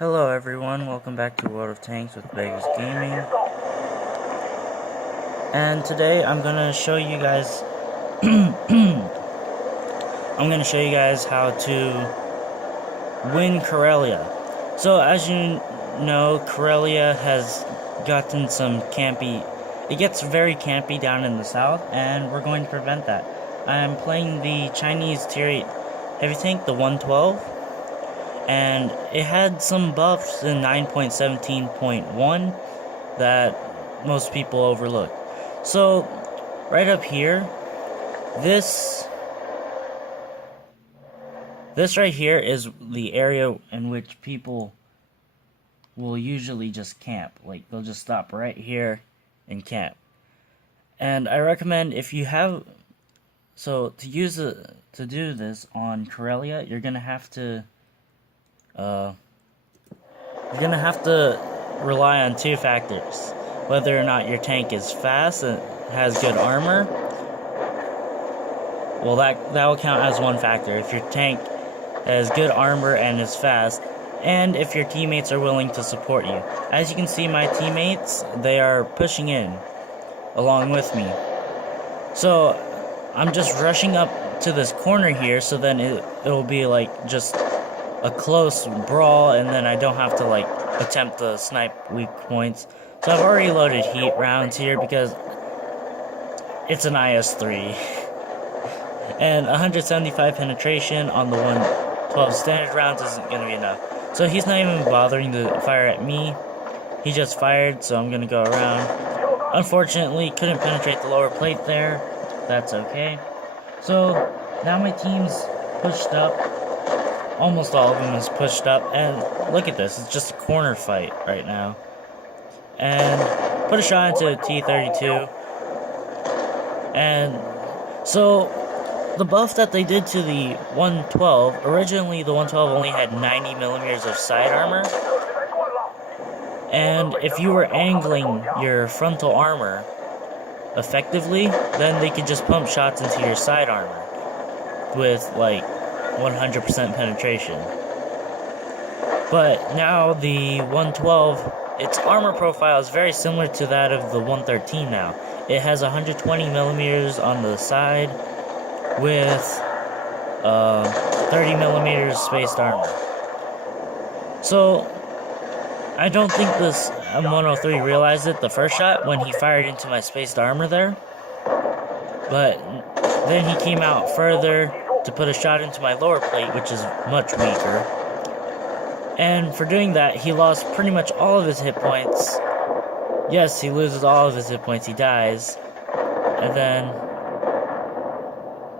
Hello everyone, welcome back to World of Tanks with Vegas Gaming. And today I'm gonna show you guys how to win Karelia. So as you know, Karelia has gotten some campy. It gets very campy down in the south, and we're going to prevent that. I am playing the Chinese tier 8 heavy tank, the 112. And it had some buffs in 9.17.1 that most people overlook. So, right up here, this right here is the area in which people will usually just camp. Like, they'll just stop right here and camp. And I recommend if you have... So, to do this on Karelia, you're gonna have to rely on two factors. Whether or not your tank is fast and has good armor. Well, that will count as one factor. If your tank has good armor and is fast, and if your teammates are willing to support you. As you can see, my teammates, they are pushing in along with me. So, I'm just rushing up to this corner here, so then it'll be like just a close brawl, and then I don't have to like attempt to snipe weak points. So I've already loaded heat rounds here because it's an IS-3. And 175 penetration on the 112 standard rounds isn't going to be enough. So he's not even bothering to fire at me. He just fired, so I'm going to go around. Unfortunately, couldn't penetrate the lower plate there. That's okay. So now my team's pushed up. Almost all of them is pushed up, and look at this, it's just a corner fight right now. And put a shot into T-32, and so the buff that they did to the 112, originally the 112 only had 90 millimeters of side armor, and if you were angling your frontal armor effectively, then they could just pump shots into your side armor with like 100% penetration. But now the 112, its armor profile is very similar to that of the 113 now. It has 120 millimeters on the side with 30 millimeters spaced armor. So I don't think this M103 realized it the first shot when he fired into my spaced armor there. But then he came out further to put a shot into my lower plate, which is much weaker. And for doing that, he lost pretty much all of his hit points. Yes, he loses all of his hit points, he dies. And then...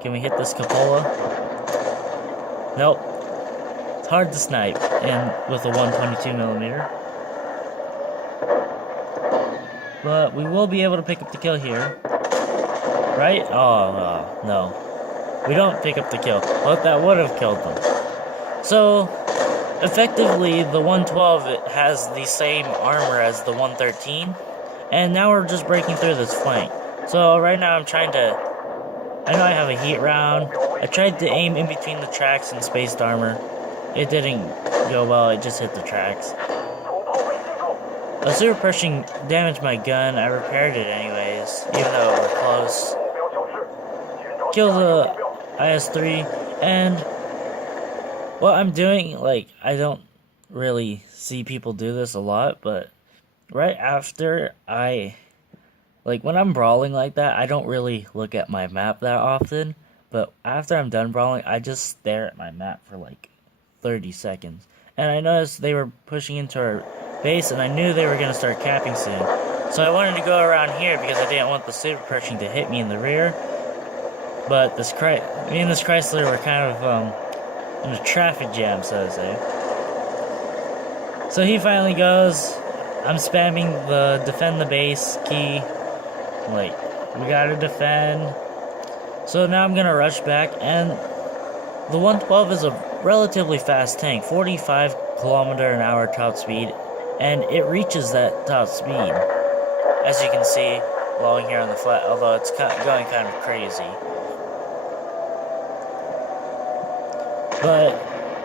Can we hit this cupola? Nope. It's hard to snipe with a 122 millimeter. But we will be able to pick up the kill here. Right? Oh, no. We don't pick up the kill. Well, that would have killed them. So, effectively, the 112 it has the same armor as the 113. And now we're just breaking through this flank. So, right now I'm trying to... I know I have a heat round. I tried to aim in between the tracks and spaced armor. It didn't go well, it just hit the tracks. A super pushing damaged my gun. I repaired it anyways, even though we're close. Kill the IS-3, and what I'm doing, like, I don't really see people do this a lot, but right after when I'm brawling like that, I don't really look at my map that often, but after I'm done brawling, I just stare at my map for like 30 seconds. And I noticed they were pushing into our base, and I knew they were going to start capping soon. So I wanted to go around here because I didn't want the super pushing to hit me in the rear. But me and this Chrysler were kind of in a traffic jam, so to say. So he finally goes. I'm spamming the defend the base key. Like, we gotta defend. So now I'm gonna rush back, and the 112 is a relatively fast tank, 45 km/h top speed, and it reaches that top speed, as you can see, lolling here on the flat, although it's going kind of crazy. But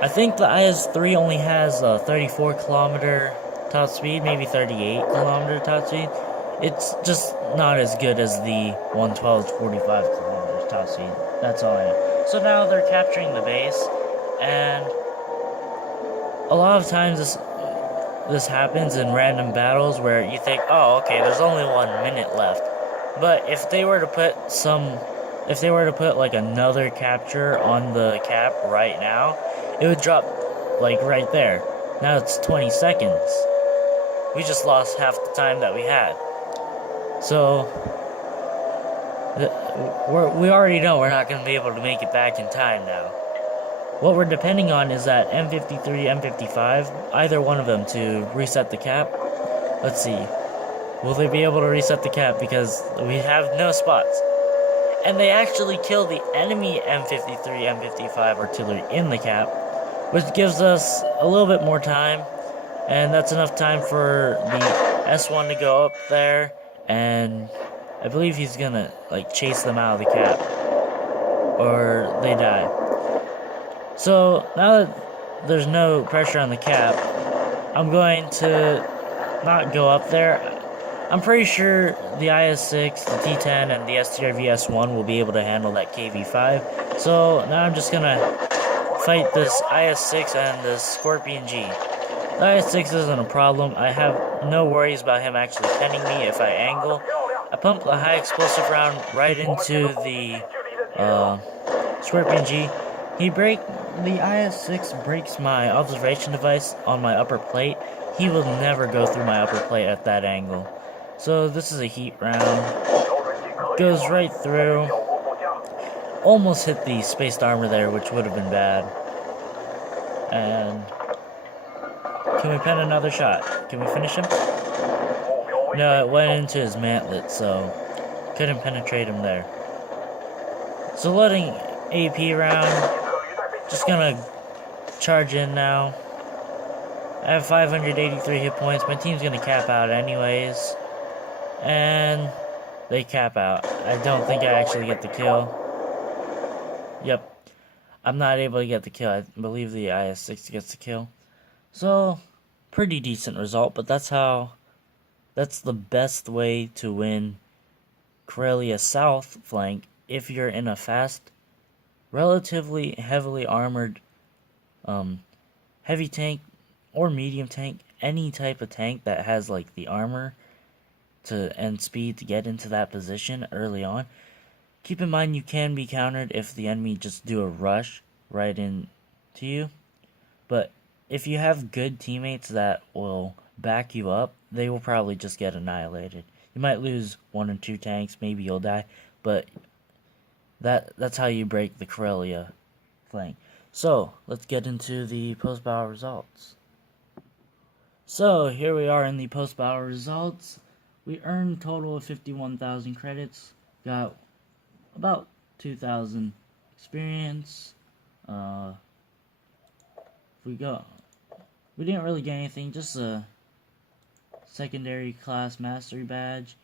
I think the IS-3 only has a 34-kilometer top speed, maybe 38-kilometer top speed. It's just not as good as the 112 45 kilometers top speed. That's all I know. So now they're capturing the base, and a lot of times this happens in random battles where you think, oh, okay, there's only 1 minute left. But if they were to put like another capture on the cap right now, it would drop like right there. Now it's 20 seconds. We just lost half the time that we had. So we already know we're not going to be able to make it back in time now. What we're depending on is that M53, M55, either one of them to reset the cap. Let's see. Will they be able to reset the cap? Because we have no spots. And they actually kill the enemy M53, M55 artillery in the cap, which gives us a little bit more time. And that's enough time for the S1 to go up there, and I believe he's gonna like chase them out of the cap, or they die. So now that there's no pressure on the cap, I'm going to not go up there. I'm pretty sure the IS-6, the T-10, and the STR-VS-1 will be able to handle that KV-5. So now I'm just gonna fight this IS-6 and this Scorpion G. The IS-6 isn't a problem. I have no worries about him actually penning me if I angle. I pump the high explosive round right into the Scorpion G. The IS-6 breaks my observation device on my upper plate. He will never go through my upper plate at that angle. So this is a heat round. Goes right through. Almost hit the spaced armor there, which would have been bad. And can we pen another shot? Can we finish him? No, it went into his mantlet, so couldn't penetrate him there. So loading AP round. Just gonna charge in now. I have 583 hit points. My team's gonna cap out anyways. And they cap out. I don't think I actually get the kill. Yep. I'm not able to get the kill. I believe the IS-6 gets the kill. So, pretty decent result, but that's the best way to win Karelia South flank if you're in a fast, relatively heavily armored heavy tank or medium tank, any type of tank that has like the armor and speed to get into that position early on. Keep in mind you can be countered if the enemy just do a rush right into you, but if you have good teammates that will back you up, they will probably just get annihilated. You might lose 1 or 2 tanks, maybe you'll die, but that's how you break the Karelia flank. So, let's get into the post-battle results. So, here we are in the post-battle results. We earned a total of 51,000 credits, got about 2,000 experience. We didn't really get anything, just a secondary class mastery badge.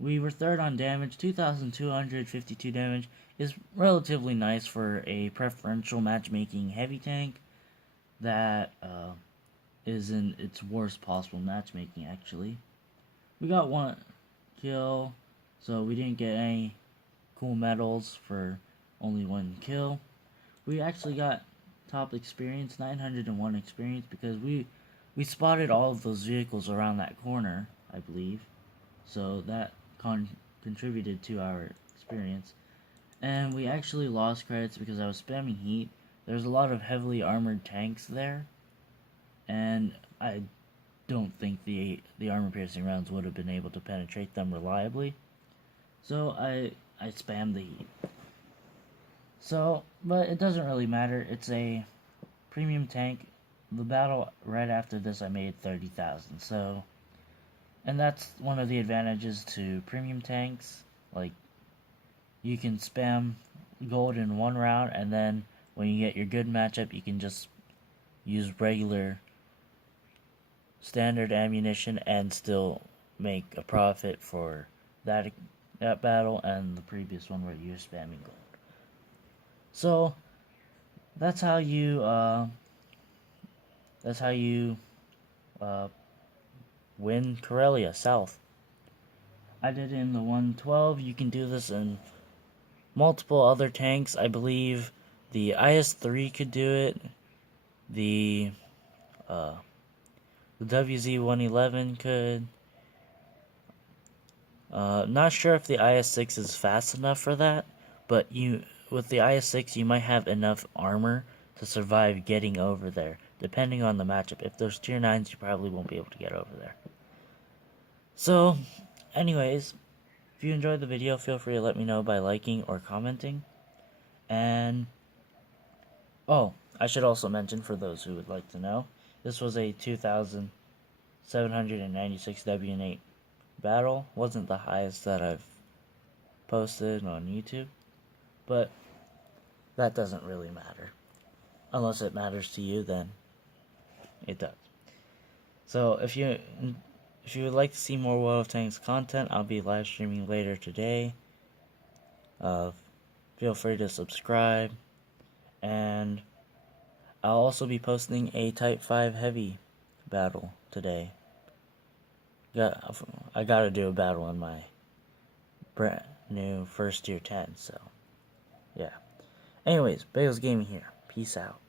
We were third on damage, 2,252 damage is relatively nice for a preferential matchmaking heavy tank that is in its worst possible matchmaking actually. We got 1 kill, so we didn't get any cool medals for only 1 kill. We actually got top experience, 901 experience, because we spotted all of those vehicles around that corner, I believe. So that contributed to our experience. And we actually lost credits because I was spamming heat. There's a lot of heavily armored tanks there, and I don't think the armor piercing rounds would have been able to penetrate them reliably. So I spammed the heat. So, but it doesn't really matter. It's a premium tank. The battle right after this I made 30,000. So, and that's one of the advantages to premium tanks. Like, you can spam gold in 1 round, and then when you get your good matchup, you can just use regular standard ammunition and still make a profit for that battle and the previous one where you're spamming gold. So that's how you That's how you win Karelia South. I did it in the 112. You can do this in multiple other tanks. I believe the IS-3 could do it. The WZ-111 could. Not sure if the IS-6 is fast enough for that, but with the IS-6 you might have enough armor to survive getting over there, depending on the matchup. If there's tier 9s, you probably won't be able to get over there. So, anyways, if you enjoyed the video, feel free to let me know by liking or commenting. And, oh, I should also mention, for those who would like to know, this was a 2,796 WN8 battle. Wasn't the highest that I've posted on YouTube, but that doesn't really matter. Unless it matters to you, then it does. So if you would like to see more World of Tanks content, I'll be live streaming later today. Feel free to subscribe, and I'll also be posting a Type 5 Heavy battle today. I gotta do a battle in my brand new first tier 10, so yeah. Anyways, Bagels Gaming here. Peace out.